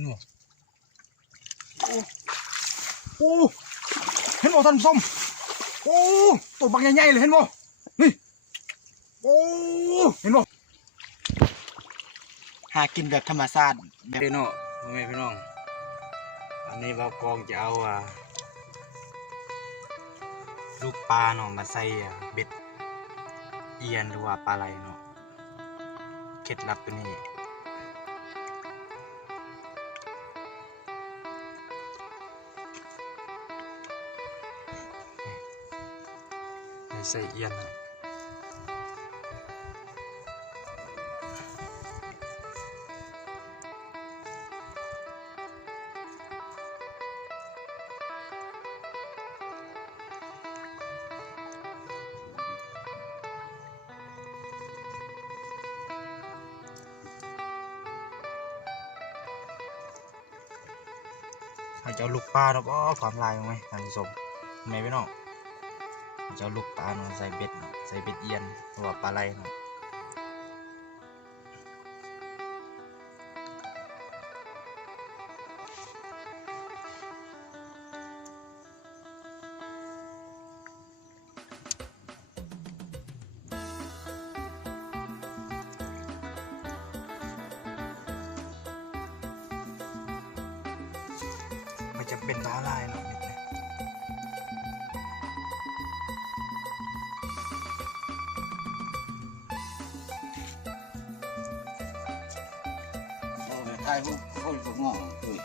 ห็นบ่โอ้โอ้เห็นบ่ท่านผู้ชมโอ้ตัวบักใหญ่ๆเลยเห็นบ่นี่โอ้เห็นบ่หากินแบบธรรมชาติแบบพี่น้องพ่อแม่พี่น้อง อันนี้เรากองจะเอาอ่าลูกปลาเนาะมาใส่อ่าเบ็ดเอียนหรือว่าปลาไหลเนาะเคล็ดลับตัวนี้ เสเอียนเนะเขาจะเอาลูกปลาเนาะบ่ความลายมั้ยท่านผู้ชมแม่พี่น้องเขา จะเอาลูกปลาเนาะใส่เบ็ดใส่เบ็ดเอียนหรือว่าปลาไหลเนาะจะเป็นบ้าลายเนาะ อ้ยตายผู้คนก็งอคือ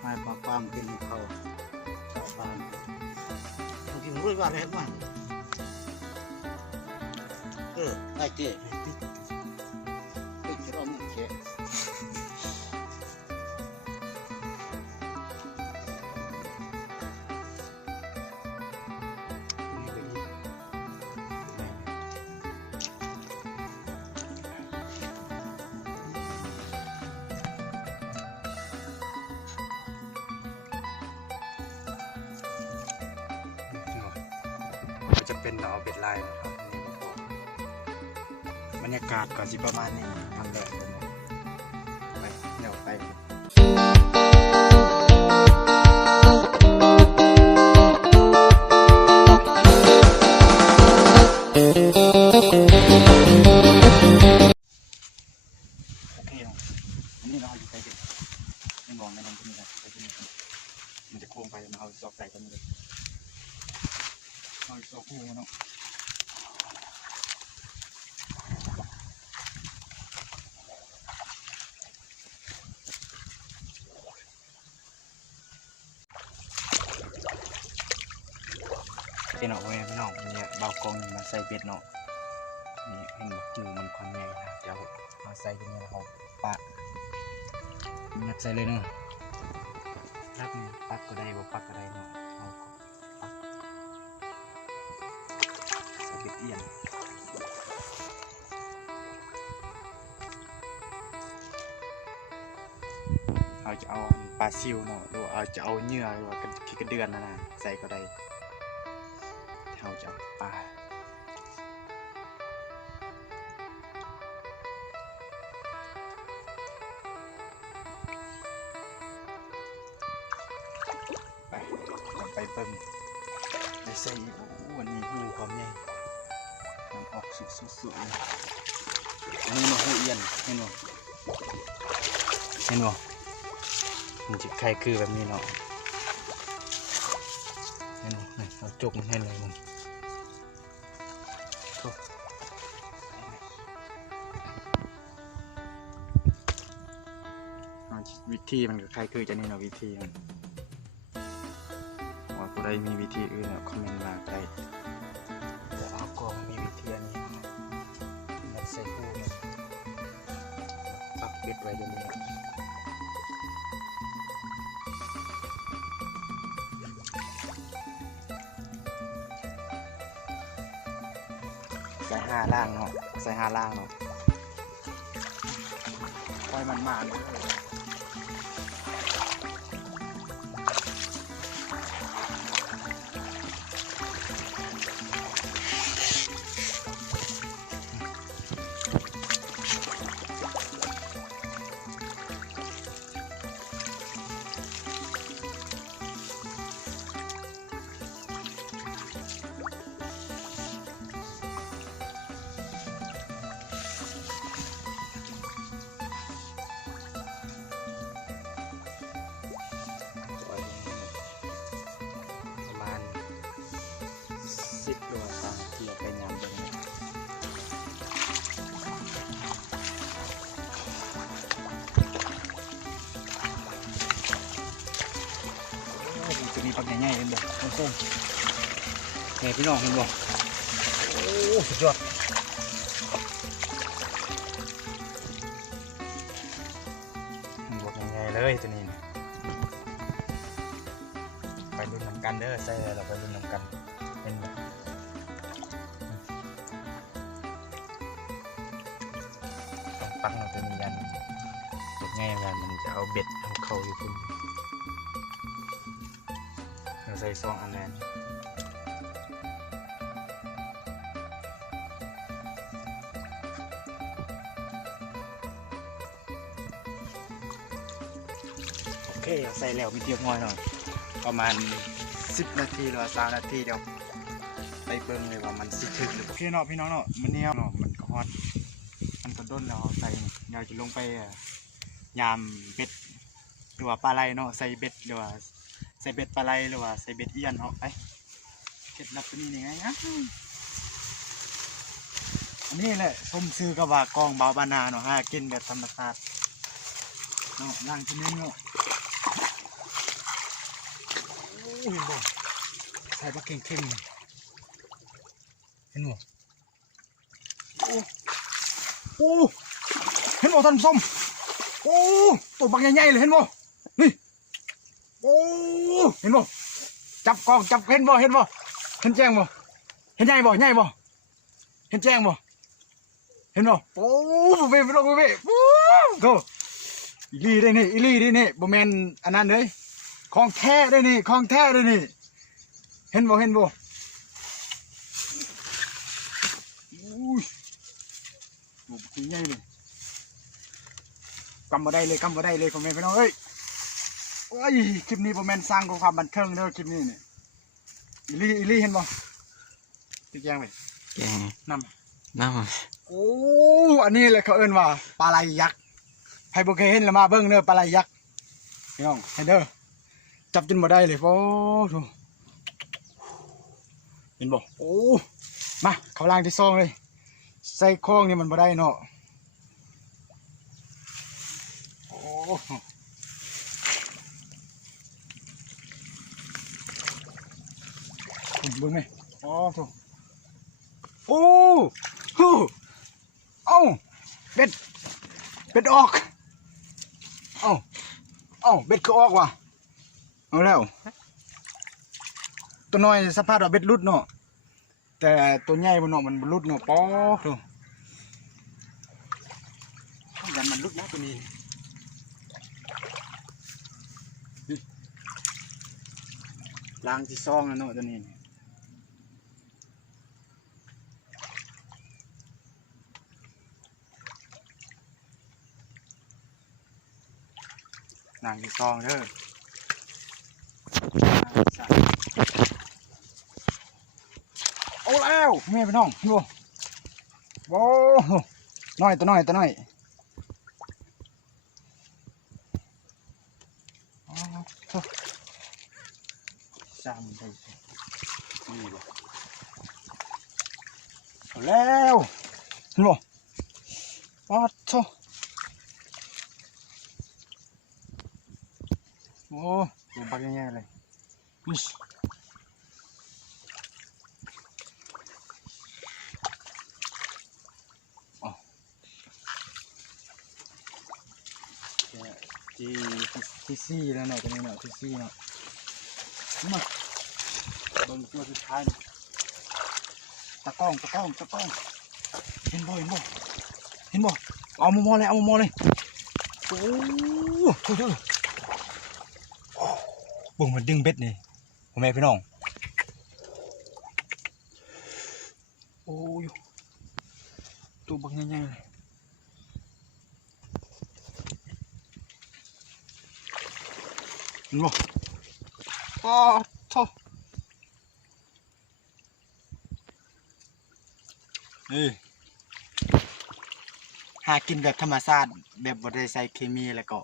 ให้ปากปามกินเขาชาวบ้านเขากินรุ่ยว่าแรงมากเออได้เจ๊ จะเป็นดอกเบ็ดลายนะครับบรรยากาศก็สิประมาณนี้ พี่น้องพี่น้องเนี่ยเบากองมาใส่เบ็ดเนาะนี่เห็นบอกหมูมันความใหญ่นะเดี๋ยวมาใส่ตรงนี้นะครับปะยัดใส่เลยเนาะรับนี่ปักก็ได้บ่ปักก็ได้เนาะเอาก็ปักใส่เบ็ดเอียนเราจะเอาปลาซิวเนาะหรือเอาจะเอาเหยื่อหรือว่ากระขี้กระเดือนนะนะใส่ก็ได้ เราจะเอาปไปไปเบิ่งไปใส่อีกโอ้วันนี้หูความใหญ่มันออกสุดสุดสุดเลยอันนี้มาหูเอียนเห็นบ่เห็นบ่มันจะใครคือแบบนี้เนาะเห็นบ่นี่เอาจกมันให้เลยมึง ธีมันก็ใครคือจะนี่เนาะวิธีมันว่าผู้ใดมีวิธีอื่นเนี่ยคอมเมนต์มาได้แต่เอากองมีวิธีอันนี้มันใส่ปูเนี่ยปักเบ็ดไว้เดี๋ยวนี้ใส่ห้าล่างเนาะใส่ห้าล่างเนาะปล่อยมันมาเลย มีปักใหญ่ๆเห็นบ่ส้มๆนี่พี่น้องเห็นบ่โอ้สุดยอดบวกยังไงเลยตัวนี้นะไปรุ่นนำกันเด้อใส่แล้วเราไปรุ่นนำกันเป็นแบบต้องปักเอาตัวนี้ยันบวกง่ายมันจะเอาเบ็ดเอาเข้าอยู่คุณ ส่ซองอันนั้นโอเคใส่แล้วมีเตียมงอยหน่อย ประมาณ 10 นาทีหรือว่า3นาทีเดี๋ยวไปเบิ่งเลยว่ามันสิถึงหรือบ่โอเคเนาะพี่น้องเนาะมันเนียวเนาะมันก็ฮอดมันก็ด้นแล้วเอาใส่เดี๋ยวจะลงไปยามเบ็ดหรือว่าปลาไหลเนาะใส่เบ็ดหรือว่า ส่เบ็ดปลาไหลหรือว่าใส่เบ็ดเอียนเนาะไปเคล็ดลับตัวนี้นี่ไงนะอันนี้แหละส้มซื้อกับว่ากองเบาบานาเนาะหากินแบบธรรมชาติเนาะล่างที่นี่เนาะเห็นบ่ใส่ปลาเข่งๆนี่เห็นบ่โอ้โอ้เห็นบ่ท่านผู้ชมโอ้ตัวบักใหญ่ๆเลยเห็นบ่นี่ โอ้เห็นบ่จับกล้องจับเห็นบ่เห็นบ่เห็นแจ้งบ่เห็นใหญ่บ่ใหญ่บ่เห็นแจ้งบ่เห็นบ่โอ้เว้ยไปลงเว้ยโอ้โธ่อีลีได้นี่อีลีได้นี่บ่แม่นอันนั้นเด้ยของแท้ได้นี่ของแท้ได้นี่ เห็นบ่เห็นบ่อุ้ยโอ้ยใหญ่เลยกำมาได้เลยกำมาได้เลยพ่อแม่พี่น้องเอ้ย โอ้ยคลิปนี้พ่อแม่นสร้างความบันเทิงเด้อคลิปนี้นี่อีลี่อีลี่เห็นบ่ติ๊กแยงไปแกงนน้ำำโอ้อันนี้เลยเขาเอิ้นว่าปลาไหลยักษ์ใครบ่เคยเห็นแล้วมาเบิ่งเด้อปลาไหลยักษ์พี่น้องเห็นเด้อจับจนมาได้เลยโอ้โหเห็นบ่โอ้มาเขาล่างที่ซองเลย ใส่คล้องนี่มันมาได้เนาะโอ้คุณ เบิ่งไหมอ้โถโอ้โหเอ้าเบ็ดเบ็ดออก เอ้าเอ้าเบ็ดก็ออกว่ะเอาแล้ว ตัวน้อยสภาพเราเบ็ดรุดเนาะแต่ตัวใหญ่บนเนาะมันรุดเนาะป๊อกดูต้องยันมันรุดนะตัวนี้ล้างที่ซองแล้วเนาะตัวนี้ ล้างที่ซองเด้อโอ้แล้วแม่พี่น้องดูโอ้น้อยตัวน้อยตัวน้อยจำได้นี่บ่แล้วเห็นบ่ปัดโโอ้ตัวบักแย่ๆเลยอิ๊ยที่ที่ซี่แล้วเนาะตรงนี้เนาะที่ซี่เนาะมาบิ่งตัวสุดท้ายตะก้องตะก้องตะก้องเห็นบ่เห็นบ่เห็นบ่เอามามอเลยเอามามอเลยโอ้โหโถ่ บิ่งมันดึงเบ็ดนี่พ่อแม่พี่น้อง โอ้ยตัวบักใหญ่ๆเลยเห็นบ่ป้าโถ่นี่หากินแบบธรรมชาติแบบบ่ได้ใส่เคมีแล้วก็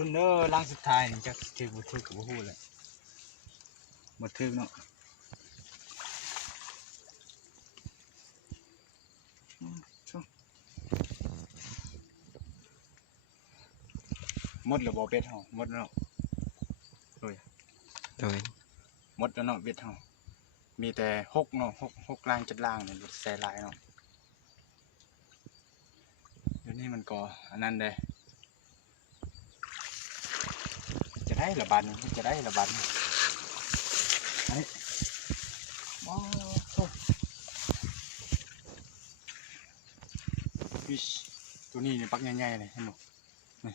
รุ่นเด้อล่างสุดท้ายนี่จักถือบ่ถือก็บ่ฮู้แหละบ่ถือเนาะอืมโถ่หมดแล้วบ่เป็ดเฮาหมดแล้วเนาะโดยหมดแล้วเนาะเบ็ดเฮามีแต่หกเนาะหกหกล่างเจ็ดล่างเนี่ยบ่ใส่หลายเนาะเดี๋ยวนี้มันก็อันนั้นเด้จะ ได้ละบันมันจะได้ละบาดนี้ไอ้ว้าวโถ่วิชตัวนี้เนี่ยปักใหญ่ๆเลยเห็นบ่นี่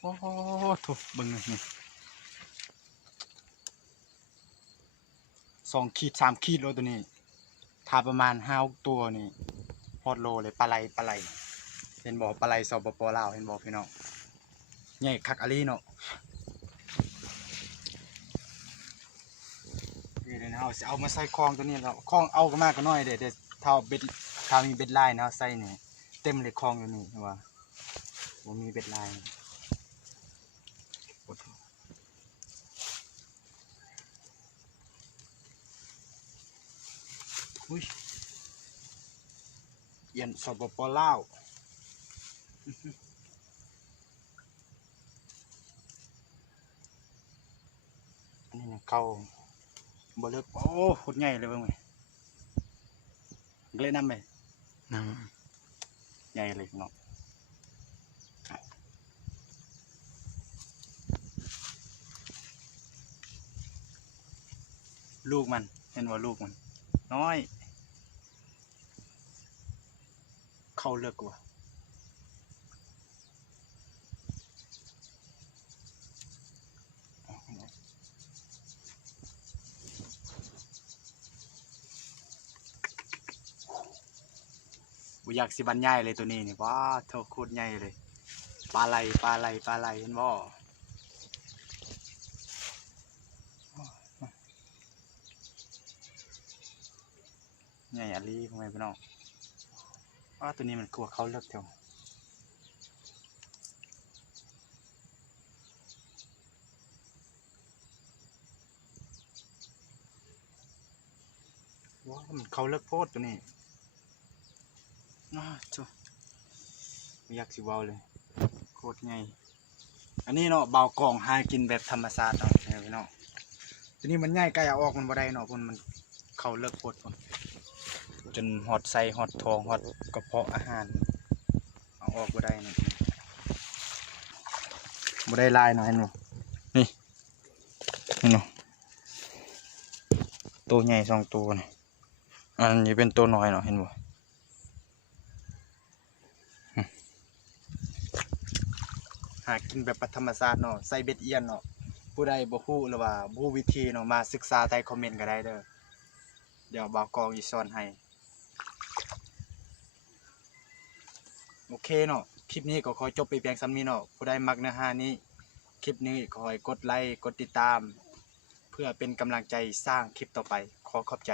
โอ้โหถูกบิ่งนี่สองขีดสามขีดโลตัวนี้ถ้าประมาณห้าตัวนี่ฮอดโลเลยปลาไหลปลาไหลเห็นบอกปลาไหลสปปลาวเห็นบอกพี่น้องใหญ่คักอะลีเนาะ นี่เดี๋ยวนะเอาสิเอามาใส่คลองตัวนี้แล้วคลองเอาก็มากก็น้อยเด็ดเด็ดเท่าเบ็ดถ้ามีเบ็ดลายนะใส่เนี่ยเต็มเลยคลองอยู่นี่ว่าว่ามีเบ็ดลายอุ้ยเย็นสปปลาวอื้หืออันนี้เนี่ยเขา บ่เลิกโอ้โหดใหญ่เลยเบิ่งไหมเล่นน้ำไหมน้ใหญ่เลยเนาะลูกมันเห็นว่าลูกมัน น้อย เข้าเลือกกว่า บุอยากสิบรรยายเลยตัวนี้นี่ว้าเท่าโคตรใหญ่เลย ปลาไหลปลาไหลปลาไหลเห็นบ่ใหญ่อะลีพ่อแม่พี่น้องว่าตัวนี้มันกลัวเขาเลิกเท่าว้ามันเขาเลิกโพดตัวนี้ อ้าจ้ะไม่อยากสิเว้าเลย โคตรใหญ่อันนี้เนาะเบากล่องหากินแบบธรรมชาติเนาะแม่พี่น้องทีนี้มันใหญ่ไกลเอาออกมันบ่ได้เนาะพุ่นมันเขาเลิกโพดพุ่นจนหอดไส้หอดทองหอดกระเพาะอาหาร เอาออกบ่ได้นี่บ่ได้ลายเนาะเห็นบ่นี่นี่เนาะตัวใหญ่สองตัวนี่อันนี้เป็นตัวน้อยเนาะเห็นบ่ หากินแบบธรรมชาติเนาะใส่เบ็ดเอียนเนาะผู้ใดบ่ฮู้หรือว่าบู้วิธีเนาะมาศึกษาใต้คอมเมนต์ก็ได้เด้อเดี๋ยวบ่าวกองอีสอนให้โอเคเนาะคลิปนี้ก็ขอจบไปเพียงซ้ำนี้เนาะผู้ใดมักเนื้อหานี้ คลิปนี้ขอให้กดไลค์กดติดตาม เพื่อเป็นกำลังใจสร้างคลิปต่อไปขอขอบใจ